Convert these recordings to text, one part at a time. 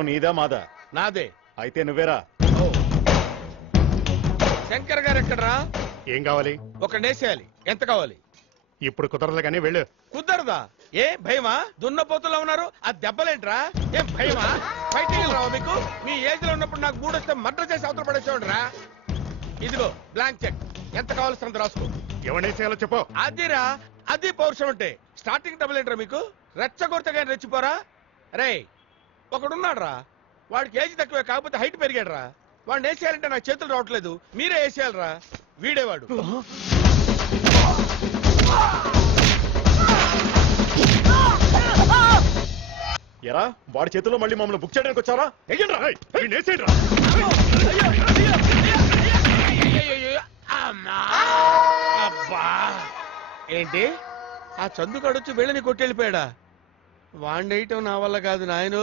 వ్యాపారం నీదా మాదా? నాదే. అయితే నువ్వేరా. శంకర్ గారు ఎక్కడరా? ఏం కావాలి? ఒక నేసేయాలి. ఎంత కావాలి? ఇప్పుడు కుదరదు కానీ వెళ్ళు. కుదరదా? ఏ భయమా? దున్నపోతుల్లో ఉన్నారు, ఆ దెబ్బలేంట్రా? ఏం భయమా? ఫైటింగ్ రావా మీకు? మీ ఏజ్ లో ఉన్నప్పుడు నాకు మూడొస్తే మర్డర్ చేసి అవతల పడేసేవాడురా. ఇదిగో బ్లాంక్ చెక్, ఎంత కావాల్సినంత రాసుకో. ఎవరిని చేయాలో చెప్పు. అదిరా, అది పౌరుషం అంటే. స్టార్టింగ్ డబ్బులు ఏంట్రా మీకు? రెచ్చగొడితే కానీ రెచ్చిపోరా? రే, ఒకడున్నాడు రా, వాడికి ఏజ్ తక్కువే, కాకపోతే హైట్ పెరిగాడు రా. వాడిని వేసేయాలంటే నాకు చేతులు రావట్లేదు, మీరే వేసేయాలరా. వీడేవాడు. ఎరా, వాడి చేతిలో మళ్ళీ మమ్మల్ని బుక్ చేయడానికి వచ్చారా? ఏంటి, ఆ చందుగాడొచ్చి వెళ్ళని కొట్టెళ్ళిపోయాడా? వాణ్ణేయటం నా వల్ల కాదు నాయను.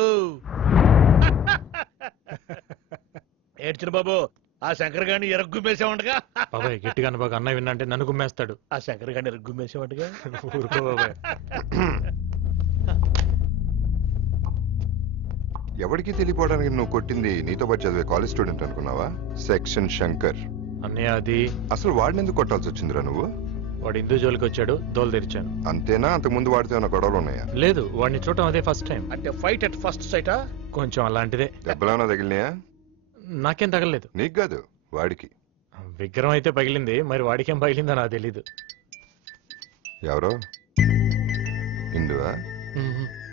ఏడ్చిన బాబు, ఆ శంకర్ గారిని ఎరగ్గుమేసావంటగా. బాబాయ్ గట్టిగా బాగా అన్నయ్య విన్నంటే నన్ను గుమ్మేస్తాడు. ఆ శంకర్ గారిని ఎరగ్గుమేసావంటగా. ఊరుకో బాబాయ్. ఎవరికి తెలియపోవడానికి నువ్వు కొట్టింది నీతో పాటు చదివే కాలేజ్ స్టూడెంట్ అనుకున్నావా? సెక్షన్ శంకర్. అన్నయ్య అది అసలు వాడిని ఎందుకు కొట్టాల్సి వచ్చిందిరా నువ్వు? వాడు హిందూ జోలికి వచ్చాడు, దోలు తెరిచాను. అంతేనా? అంతకుముందు వాడితో ఏమైనా గొడవలు ఉన్నాయా? లేదు, వాడిని చూడటం అదే ఫస్ట్ టైం. అంటే ఫైట్ అట్ ఫస్ట్ సైటా? కొంచెం అలాంటిదే. దెబ్బలేమైనా తగిలినాయా? నాకేం తగలలేదు. నీకు కాదు, వాడికి. విగ్రహం అయితే పగిలింది, మరి వాడికేం పగిలిందో నాకు తెలీదు. ఎవరో హిందువా?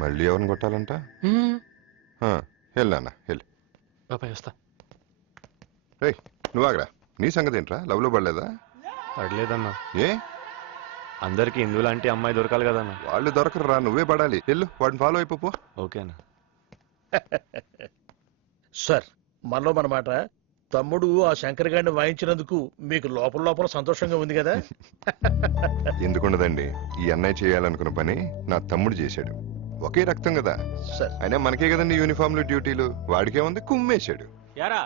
మళ్ళీ ఎవరిని కొట్టాలంట? వెళ్ళానా వెళ్ళి. బాబాయ్ వస్తా. రేయ్ నువ్వు ఆగరా. నీ సంగతి ఏంట్రా? లవ్ లో పడలేదా? పడలేదన్నా. ఏ? అందరికి హిందూ లాంటి అమ్మాయి దొరకాలి కదన్నా. వాళ్ళు దొరకరురా, నువ్వే పడాలి. వెళ్ళు, వాడిని ఫాలో అయిపో. ఓకేనా? సార్, మనలో మన మాట. తమ్ముడు ఆ శంకర్ గారిని వాయించినందుకు మీకు లోపల లోపల సంతోషంగా ఉంది కదా? ఎందుకుండదండి, ఈ అన్నయ్య చేయాలనుకున్న పని నా తమ్ముడు చేశాడు. ఒకే రక్తం కదా. సార్, అయినా మనకే కదండి యూనిఫామ్లు డ్యూటీలు. వాడికేముంది, కుమ్మేశాడు. యారా